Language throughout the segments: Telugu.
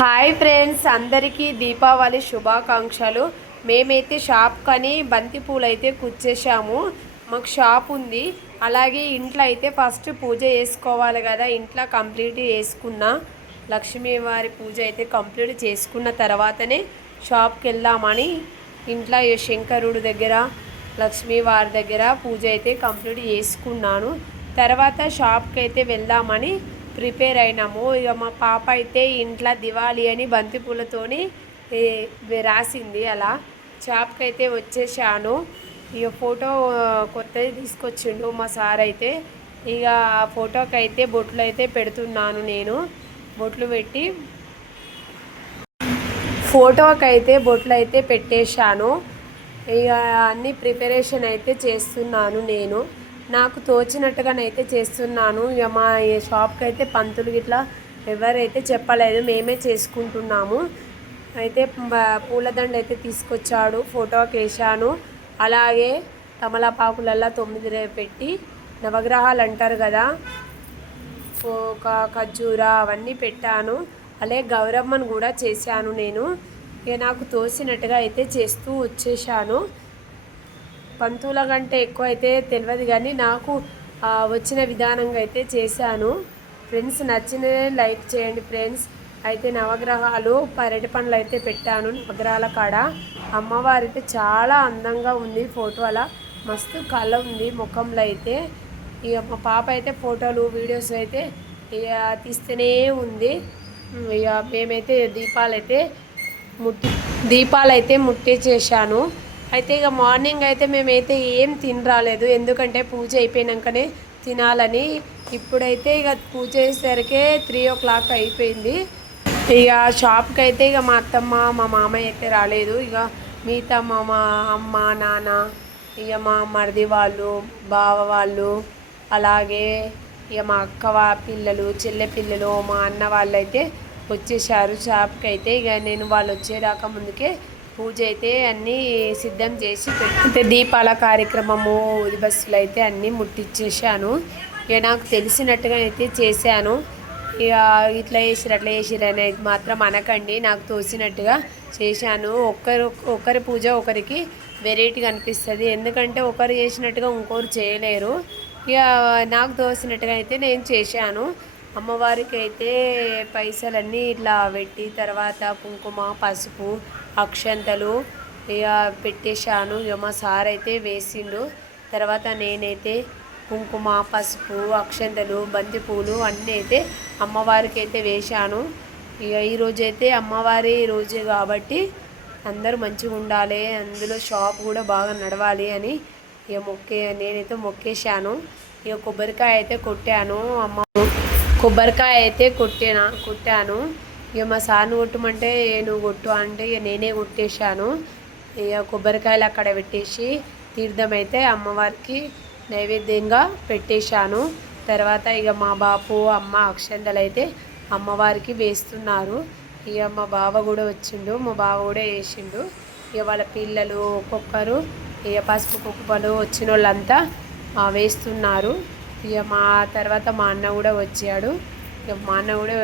హాయ్ ఫ్రెండ్స్, అందరికీ దీపావళి శుభాకాంక్షలు. మేమైతే షాప్ కని బంతి పూలు అయితే కుచ్చేసాము. మాకు షాప్ ఉంది. అలాగే ఇంట్లో అయితే ఫస్ట్ పూజ చేసుకోవాలి కదా. ఇంట్లో కంప్లీట్ చేసుకున్నా, లక్ష్మీవారి పూజ అయితే కంప్లీట్ చేసుకున్న తర్వాతనే షాప్కి వెళ్దామని ఇంట్లో శంకరుడు దగ్గర లక్ష్మీవారి దగ్గర పూజ అయితే కంప్లీట్ చేసుకున్నాను. తర్వాత షాప్కి అయితే వెళ్దామని ప్రిపేర్ అయినాము. ఇక మా పాప అయితే ఇంట్లో దివాళీ అని బంతిపూలతోని రాసింది. అలా షాప్కి అయితే వచ్చేసాను. ఇక ఫోటో కొత్తది తీసుకొచ్చిండు మా సార్ అయితే. ఇక ఫోటోకి అయితే బొట్లు అయితే పెడుతున్నాను. నేను బొట్లు పెట్టి ఫోటోకి అయితే బొట్లు అయితే పెట్టేశాను. ఇక అన్ని ప్రిపరేషన్ అయితే చేస్తున్నాను. నేను నాకు తోచినట్టుగానైతే చేస్తున్నాను. ఇక మా షాప్కి అయితే పంతులు గిట్లా ఎవరైతే చెప్పలేదు, మేమే చేసుకుంటున్నాము. అయితే పూలదండ అయితే తీసుకొచ్చాడు, ఫోటోకి వేసాను. అలాగే తమలపాకులల్లా 9 పెట్టి నవగ్రహాలు అంటారు కదా, ఒక ఖర్జూర అవన్నీ పెట్టాను. అలాగే గౌరమ్మను కూడా చేశాను నేను. ఇక నాకు తోసినట్టుగా అయితే చేస్తూ వచ్చేసాను. పంతుల కంటే ఎక్కువ అయితే తెలియదు, కానీ నాకు వచ్చిన విధానంగా అయితే చేశాను. ఫ్రెండ్స్, నచ్చిన లైక్ చేయండి ఫ్రెండ్స్. అయితే నవగ్రహాలు పరటి పండ్లు అయితే పెట్టాను. నవగ్రహాల కాడ అమ్మవారి అయితే చాలా అందంగా ఉంది. ఫోటో అలా మస్తు కళ ఉంది ముఖంలో అయితే. ఇక మా పాప అయితే ఫోటోలు వీడియోస్ అయితే ఇక తీస్తూనే ఉంది. ఇక మేమైతే దీపాలైతే ముట్టించేసాను. అయితే ఇక మార్నింగ్ అయితే మేమైతే ఏం తినరాలేదు, ఎందుకంటే పూజ అయిపోయినాకనే తినాలని. ఇప్పుడైతే ఇక పూజ చేసేసరికి 3 o'clock అయిపోయింది. ఇక షాప్కి అయితే ఇక మా అత్తమ్మ మా మామయ్య అయితే రాలేదు. ఇక మిగతా మా అమ్మ నాన్న, ఇక మా మరిది వాళ్ళు, బావ వాళ్ళు, అలాగే ఇక మా అక్క పిల్లలు, చెల్లె పిల్లలు, మా అన్న వాళ్ళు అయితే వచ్చేసారు షాప్కి అయితే. ఇక నేను వాళ్ళు వచ్చేదాకా ముందుకే పూజ అయితే అన్నీ సిద్ధం చేసి పెట్టి దీపాల కార్యక్రమము, ఊది బస్సులు అయితే అన్నీ ముట్టించేసాను. ఇక నాకు తెలిసినట్టుగా అయితే చేశాను. ఇక ఇట్లా చేసిరు అట్లా చేసిరు అనేది మాత్రం అనకండి, నాకు తోసినట్టుగా చేశాను. ఒకరి పూజ ఒకరికి వెరైటీగా అనిపిస్తుంది, ఎందుకంటే ఒకరు చేసినట్టుగా ఇంకోరు చేయలేరు. ఇక నాకు తోసినట్టుగా అయితే నేను చేశాను. అమ్మవారికి అయితే పైసలన్నీ ఇట్లా పెట్టి తర్వాత కుంకుమ, పసుపు, అక్షంతలు ఇక పెట్టేశాను. ఇక మా సార్ అయితే వేసిండు. తర్వాత నేనైతే కుంకుమ, పసుపు, అక్షంతలు, బంతిపూలు అన్నీ అయితే అమ్మవారికి అయితే వేశాను. ఇక ఈరోజైతే అమ్మవారి రోజు కాబట్టి అందరూ మంచిగా ఉండాలి, అందులో షాప్ కూడా బాగా నడవాలి అని ఇక నేనైతే మొక్కేశాను. ఇక కొబ్బరికాయ అయితే కొట్టాను. కొబ్బరికాయ అయితే కొట్టాను. ఇక మా సార్ని కొట్టమంటే నువ్వు కొట్టు అంటే ఇక నేనే కొట్టేశాను. ఇక కొబ్బరికాయలు అక్కడ పెట్టేసి తీర్థం అయితే అమ్మవారికి నైవేద్యంగా పెట్టేశాను. తర్వాత ఇక మా బాపు అమ్మ అక్షంతలు అయితే అమ్మవారికి వేస్తున్నారు. ఇక మా బావ కూడా వచ్చిండు, మా బావ కూడా వేసిండు. ఇక వాళ్ళ పిల్లలు ఒక్కొక్కరు ఇక పసుపు కుప్పలు వచ్చిన వాళ్ళంతా వేస్తున్నారు. ఇక మా తర్వాత మా అన్న కూడా వచ్చాడు. ఇక మా అన్న కూడా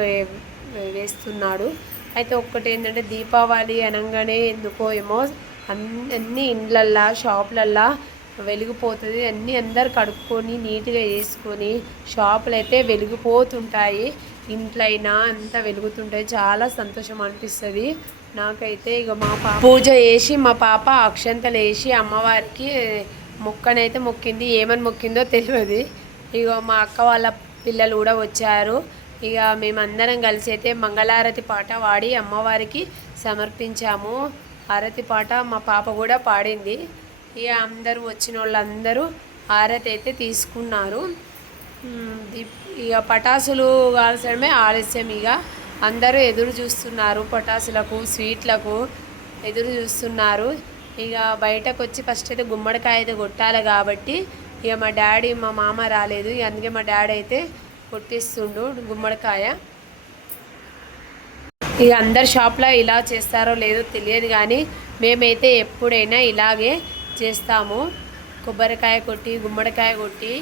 వేస్తున్నాడు. అయితే ఒక్కటి ఏంటంటే దీపావళి అనగానే ఎందుకో ఏమో అన్ని ఇండ్లల్లా షాపులల్లా వెలిగిపోతుంది. అందరు కడుక్కొని నీట్గా వేసుకొని షాపులు అయితే వెలిగిపోతుంటాయి. ఇంట్లో అయినా అంతా వెలుగుతుంటాయి, చాలా సంతోషం అనిపిస్తుంది నాకైతే. ఇక మా పాప పూజ చేసి మా పాప అక్షంతలు వేసి అమ్మవారికి మొక్కనైతే మొక్కింది. ఏమని మొక్కిందో తెలియదు. ఇక మా అక్క వాళ్ళ పిల్లలు కూడా వచ్చారు. ఇక మేమందరం కలిసి అయితే మంగళారతి పాట పాడి అమ్మవారికి సమర్పించాము. హారతి పాట మా పాప కూడా పాడింది. ఇక అందరూ వచ్చిన వాళ్ళందరూ హారతి అయితే తీసుకున్నారు. ఇక పటాసులు కాల్చడమే ఆలస్యం. ఇక అందరూ ఎదురు చూస్తున్నారు, పటాసులకు స్వీట్లకు ఎదురు చూస్తున్నారు. ఇక బయటకు వచ్చి ఫస్ట్ అయితే గుమ్మడికాయ అయితే కొట్టాలి కాబట్టి ఇక మా డాడీ మా మామ రాలేదు. ఇక అందుకే మా డాడీ అయితే కొట్టిస్తుండు గుమ్మడికాయ. ఇక అందరు షాప్లో ఇలా చేస్తారో లేదో తెలియదు, కానీ మేమైతే ఎప్పుడైనా ఇలాగే చేస్తాము. కొబ్బరికాయ కొట్టి గుమ్మడికాయ కొట్టి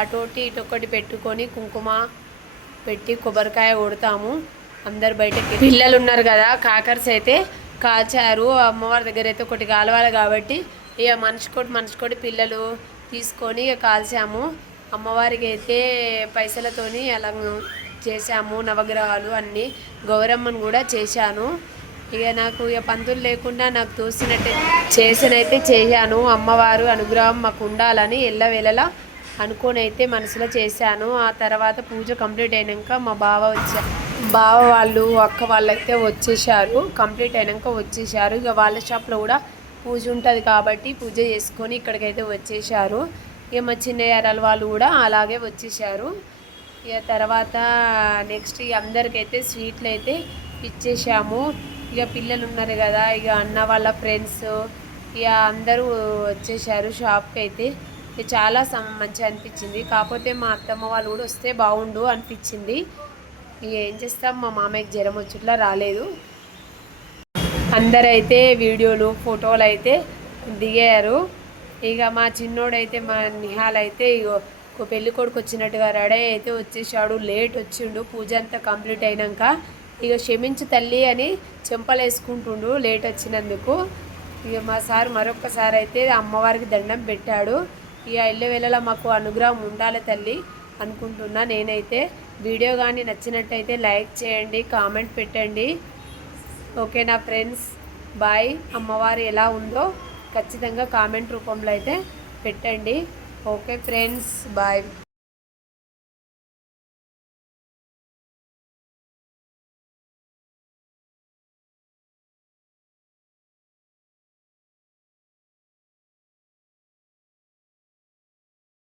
అటోటి ఇటొకటి పెట్టుకొని కుంకుమ పెట్టి కొబ్బరికాయ కొడతాము. అందరు బయటకి పిల్లలు ఉన్నారు కదా, కాకర్స్ అయితే కాల్చారు. అమ్మవారి దగ్గర అయితే ఒకటి కాలవాలి కాబట్టి ఇక మనిషికోటి పిల్లలు తీసుకొని ఇక కాల్చాము. అమ్మవారికి అయితే పైసలతోని అలా చేశాము. నవగ్రహాలు అన్నీ గౌరమ్మను కూడా చేశాను. ఇక నాకు ఇక పంతులు లేకుండా నాకు తోసినట్టే చేసినైతే చేశాను. అమ్మవారు అనుగ్రహం మాకు ఉండాలని ఎల్లవేళలా అనుకొని అయితే మనసులో చేశాను. ఆ తర్వాత పూజ కంప్లీట్ అయినాక మా బావ వాళ్ళు అక్క వాళ్ళు అయితే వచ్చేసారు. కంప్లీట్ అయినాక వచ్చేసారు. ఇక వాళ్ళ షాప్లో కూడా పూజ ఉంటుంది కాబట్టి పూజ చేసుకొని ఇక్కడికైతే వచ్చేసారు. ఇక మా చిన్నయ్యారాలు వాళ్ళు కూడా అలాగే వచ్చేసారు. ఇక తర్వాత నెక్స్ట్ అందరికైతే స్వీట్లు అయితే ఇచ్చేసాము. ఇక పిల్లలు ఉన్నారు కదా, ఇక అన్న వాళ్ళ ఫ్రెండ్స్ ఇక అందరూ వచ్చేసారు షాప్కి అయితే. చాలా మంచిగా అనిపించింది. కాకపోతే మా అత్తమ్మ వాళ్ళు కూడా వస్తే బాగుండు అనిపించింది. ఇక ఏం చేస్తాం, మా మామయ్యకి జ్వరం వచ్చుట్లా రాలేదు. అందరైతే వీడియోలు ఫోటోలు అయితే దిగారు. ఇక మా చిన్నోడైతే మా నిహాల్ అయితే ఇక పెళ్ళి కొడుకు వచ్చినట్టుగా రెడీ అయితే వచ్చేసాడు. లేట్ వచ్చిండు పూజ అంతా కంప్లీట్ అయినాక. ఇక క్షమించు తల్లి అని చెంపలు వేసుకుంటుండు లేట్ వచ్చినందుకు. ఇక మా సార్ మరొక్కసారి అయితే అమ్మవారికి దండం పెట్టాడు. ఇక ఎల్లవేళలా మాకు అనుగ్రహం ఉండాలి తల్లి అనుకుంటున్నా నేనైతే. వీడియో కానీ నచ్చినట్టయితే లైక్ చేయండి, కామెంట్ పెట్టండి. ఓకేనా ఫ్రెండ్స్, బాయ్. అమ్మవారు ఎలా ఉందో ఖచ్చితంగా కామెంట్ రూపంలో అయితే పెట్టండి. Okay friends, bye.